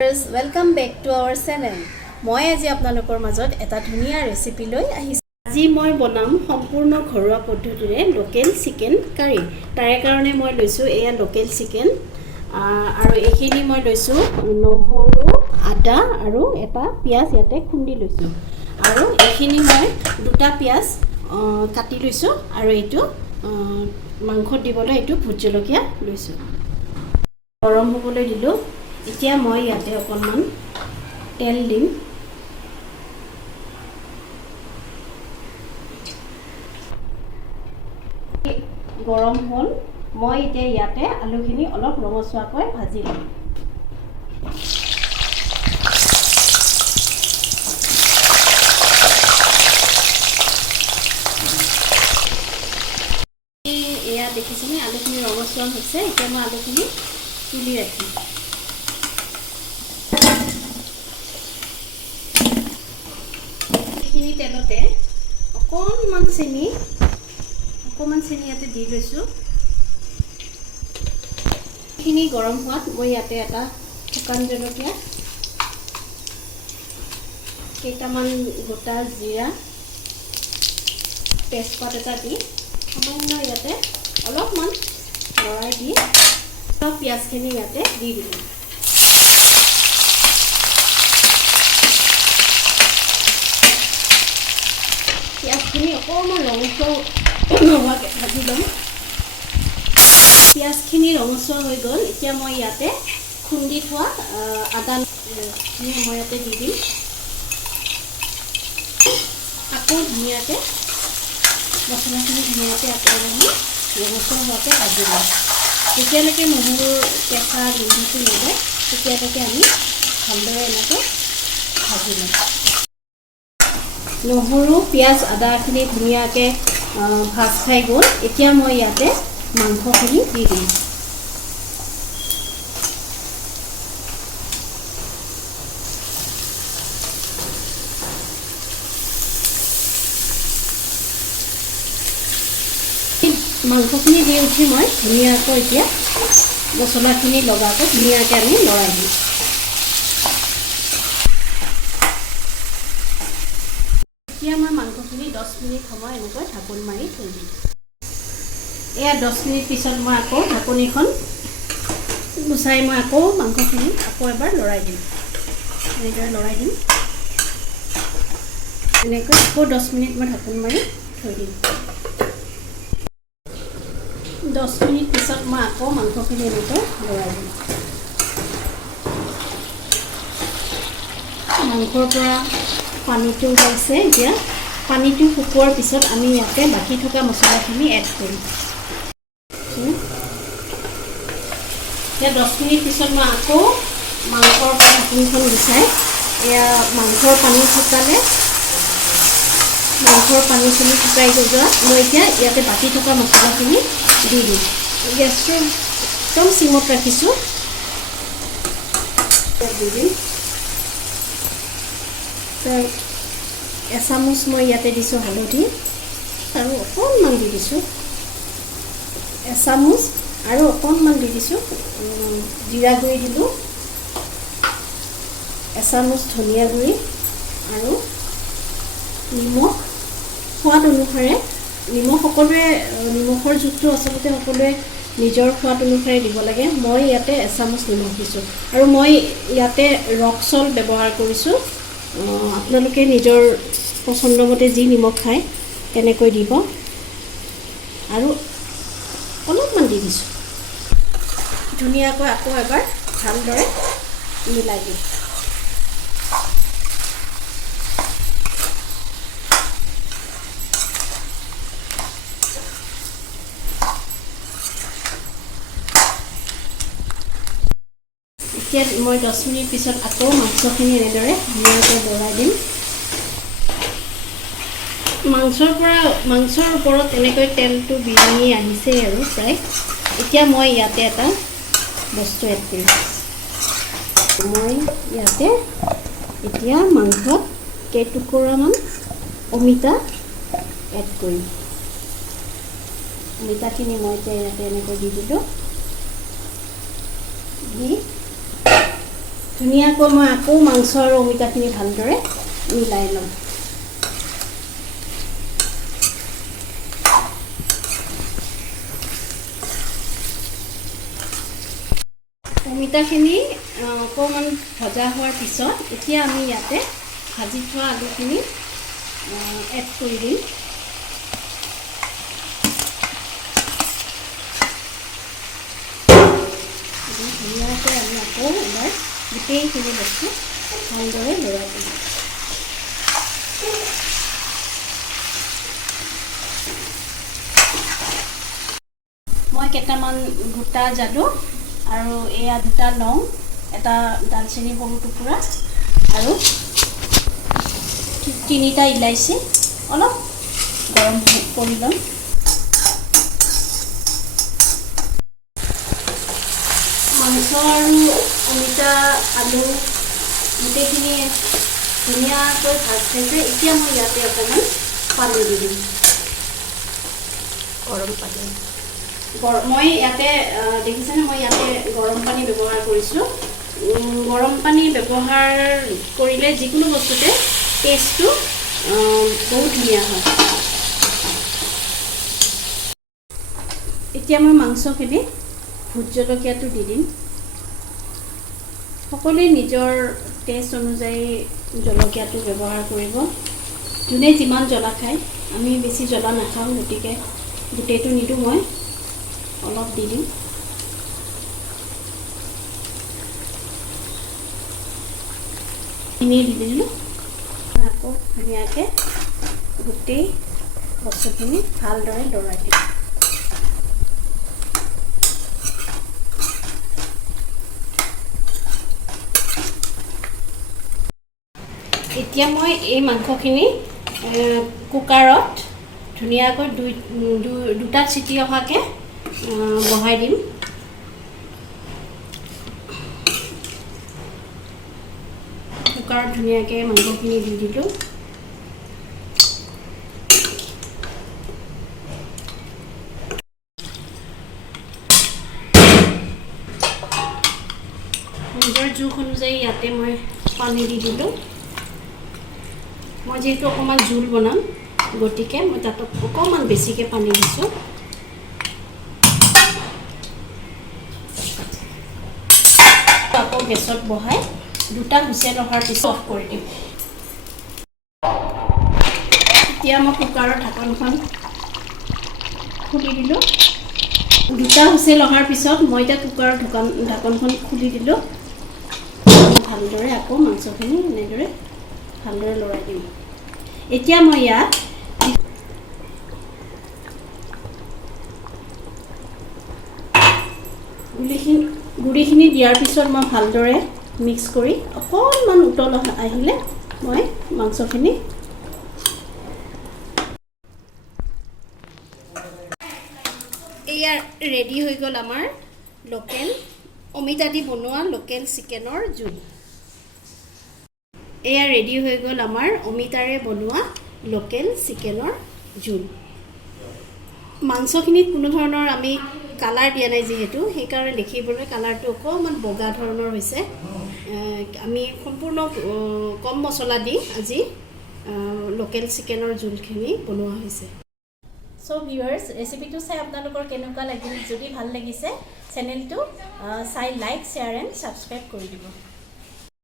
Welcome back to our channel. মই আজি আপোনালোকৰ মাজত এটা ধুনীয়া ৰেচিপি লৈ আহিছো। আজি মই বনাম সম্পূৰ্ণ ঘৰুৱা পদ্ধতিৰে লোকেল চিকেন কাৰী। তাৰে কাৰণে মই লৈছো এয়া লোকেল চিকেন আৰু এইখিনি মই লৈছো নহৰু, আদা আৰু এটা পিয়াজ ইয়াতে খুন্দি লৈছো। আৰু এইখিনি মই দুটা পিয়াজ কাটি লৈছো আৰু এইটো মাংসত দিবলৈ এইটো ভোট জলকীয়া লৈছো। গৰম হ'বলৈ দিলো। এতিয়া মই ইয়াতে অকণমান তেল দিম। গৰম হ'ল, মই এতিয়া ইয়াতে আলুখিনি অলপ ৰঙচুৱাকৈ ভাজি লম। এয়া দেখিছেনে আলুখিনি ৰঙচুৱা হৈছে। এতিয়া মই আলুখিনি তুলি ৰাখিম। এইখিনি তেলতে অকণমান চেনি ইয়াতে দি লৈছোঁ। এইখিনি গৰম হোৱাত মই ইয়াতে এটা শুকান জলকীয়া, কেইটামান গোটা জিৰা, তেজপাত এটা দি সামান্য ইয়াতে অলপমান লৰাই দি পিঁয়াজখিনি ইয়াতে দি দিলোঁ। পিঁয়াজখিনি অকণমান ৰঙচুৱা নোহোৱাকৈ ভাজি ল'ম। পিঁয়াজখিনি ৰঙচুৱা হৈ গ'ল। এতিয়া মই ইয়াতে খুন্দি থোৱা আদাখিনি মই ইয়াতে দি দিম। আকৌ ধুনীয়াকৈ মছলাখিনি ধুনীয়াকৈ আকৌ আমি ৰঙচুৱা হোৱাকৈ ভাজি ল'ম। যেতিয়ালৈকে নহৰুৰ কেঁচা গোন্ধটো নাযায় তেতিয়ালৈকে আমি ভালদৰে এনেকৈ ভাজি ল'ম। নহৰু, পিঁয়াজ, আদাখিনি ধুনীয়াকৈ ভাজ খাই গ'ল। এতিয়া মই ইয়াতে মাংসখিনি দি দিম। মাংসখিনি দি উঠি মই ধুনীয়াকৈ এতিয়া মছলাখিনি লগাকৈ ধুনীয়াকৈ আমি লৰাই দিম। এতিয়া মই মাংসখিনি 10 মিনিট সময় এনেকৈ ঢাকোন মাৰি থৈ দিম। এয়া 10 মিনিট পিছত মই আকৌ ঢাকনিখন গুচাই মই আকৌ মাংসখিনি আকৌ এবাৰ লৰাই দিম। এনেদৰে লৰাই দিম। এনেকৈ আকৌ 10 মিনিট মই ঢাকোন মাৰি থৈ দিম। 10 মিনিট পিছত মই আকৌ মাংসখিনি এনেকৈ লৰাই দিম। মাংসৰ পৰা পানীটো ওলাইছে। এতিয়া পানীটো শুকোৱাৰ পিছত আমি ইয়াতে বাকী থকা মছলাখিনি এড কৰিম। এতিয়া 10 মিনিট পিছত মই আকৌ মাংসৰ পৰা ঢাকনিখন গুচাই এয়া মাংসৰ পানীখিনি শুকাই যোৱা মই এতিয়া ইয়াতে বাকী থকা মছলাখিনি দি দিম। গেছটো একদম চিমত ৰাখিছোঁ। দি দিম। এচামুচ মই ইয়াতে দিছোঁ হালধি আৰু অকণমান দি দিছোঁ এচামুচ আৰু অকণমান দি দিছোঁ জিৰা গুড়ি দিলোঁ, এচামুচ ধনিয়া গুড়ি আৰু নিমখ সোৱাদ অনুসাৰে। নিমখৰ জোখটো আচলতে সকলোৱে নিজৰ সোৱাদ অনুসাৰে দিব লাগে। মই ইয়াতে এচামুচ নিমখ দিছোঁ আৰু মই ইয়াতে ৰক চল্ট ব্যৱহাৰ কৰিছোঁ। আপোনালোকে নিজৰ পচন্দমতে যি নিমখ খায় তেনেকৈ দিব। আৰু অলপমান দি দিছোঁ। ধুনীয়াকৈ আকৌ এবাৰ ভালদৰে মিলাই দিম। এতিয়া মই 10 মিনিট পিছত আকৌ মাংসখিনি এনেদৰে ধুনীয়াকৈ বঢ়াই দিম। মাংসৰ ওপৰত এনেকৈ তেলটো বিৰিঙি আহিছে আৰু প্ৰায়। এতিয়া মই ইয়াতে এটা বস্তু এড কৰিম। মই ইয়াতে এতিয়া মাংসত কেইটুকুৰামান অমিতা এড কৰিম। অমিতাখিনি মই এতিয়া ইয়াতে এনেকৈ দি দিলোঁ। দি ধুনীয়াকৈ মই আকৌ মাংস আৰু অমিতাখিনি ভালদৰে মিলাই ল'ম। অমিতাখিনি অকণমান ভজা হোৱাৰ পিছত এতিয়া আমি ইয়াতে ভাজি থোৱা আলুখিনি এড কৰি দিম। ধুনীয়াকৈ আমি আকৌ এবাৰ গোটেইখিনি বস্তু ভালদৰে লৰাই দিম। মই কেইটামান গোটা জালুক আৰু এয়া 2টা লং, এটা দালচেনি সৰু টুকুৰা আৰু 3টা ইলাইচি অলপ গৰম কৰি ল'ম। মাংস আৰু অমিতা আলু গোটেইখিনি ধুনীয়াকৈ ভাজ খাইছে। এতিয়া মই ইয়াতে অকণমান পানী দি দিম, গৰম পানী। মই ইয়াতে দেখিছেনে, মই ইয়াতে গৰম পানী ব্যৱহাৰ কৰিছোঁ। গৰম পানী ব্যৱহাৰ কৰিলে যিকোনো বস্তুতে টেষ্টটো বহুত ধুনীয়া হয়। এতিয়া মই মাংসখিনি ভোট জলকীয়াটো দি দিম। সকলোৱে নিজৰ টেষ্ট অনুযায়ী জলকীয়াটো ব্যৱহাৰ কৰিব, যোনে যিমান জ্বলা খায়। আমি বেছি জ্বলা নাখাওঁ, গতিকে গোটেইটো নিদিওঁ, মই অলপ দি দিম। দি দিলোঁ। আকৌ ধুনীয়াকৈ গোটেই বস্তুখিনি ভালদৰে লৰাই দিম। এতিয়া মই এই মাংসখিনি কুকাৰত ধুনীয়াকৈ 2টা চিটি অহাকৈ বহাই দিম। কুকাৰত ধুনীয়াকৈ মাংসখিনি দি দিলোঁ। নিজৰ জোখ অনুযায়ী ইয়াতে মই পানী দি দিলোঁ। মই যিহেতু অকণমান জোল বনাম, গতিকে মই তাত অকণমান বেছিকৈ পানী দিছোঁ। আকৌ গেছত বহাই 2টা হুইচেল অহাৰ পিছত অফ কৰি দিম। এতিয়া মই কুকাৰৰ ঢাকনখন খুলি দিলোঁ। 2টা হুইচেল অহাৰ পিছত মই এতিয়া কুকাৰৰ ঢাকনখন খুলি দিলোঁ। ভালদৰে আকৌ মাংসখিনি এনেদৰে ভালদৰে লৰাই দিম। এতিয়া মই ইয়াত গুড়িখিনি দিয়াৰ পিছত মই ভালদৰে মিক্স কৰি অকণমান উতল আহিলে মই মাংসখিনি এয়া ৰেডি হৈ গ'ল আমাৰ লোকেল অমিতা দি বনোৱা লোকেল চিকেনৰ জোল। এয়া ৰেডি হৈ গ'ল আমাৰ অমিতাৰে বনোৱা লোকেল চিকেনৰ জোল। মাংসখিনিত কোনো ধৰণৰ আমি কালাৰ দিয়া নাই, যিহেতু সেইকাৰণে দেখিবলৈ কালাৰটো অকণমান বগা ধৰণৰ হৈছে। আমি সম্পূৰ্ণ কম মছলা দি আজি লোকেল চিকেনৰ জোলখিনি বনোৱা হৈছে। চ' ভিউৱাৰ্ছ, ৰেচিপিটো চাই আপোনালোকৰ কেনেকুৱা লাগিল? যদি ভাল লাগিছে চেনেলটো চাই লাইক, শ্বেয়াৰ এণ্ড ছাবস্ক্ৰাইব কৰি দিব।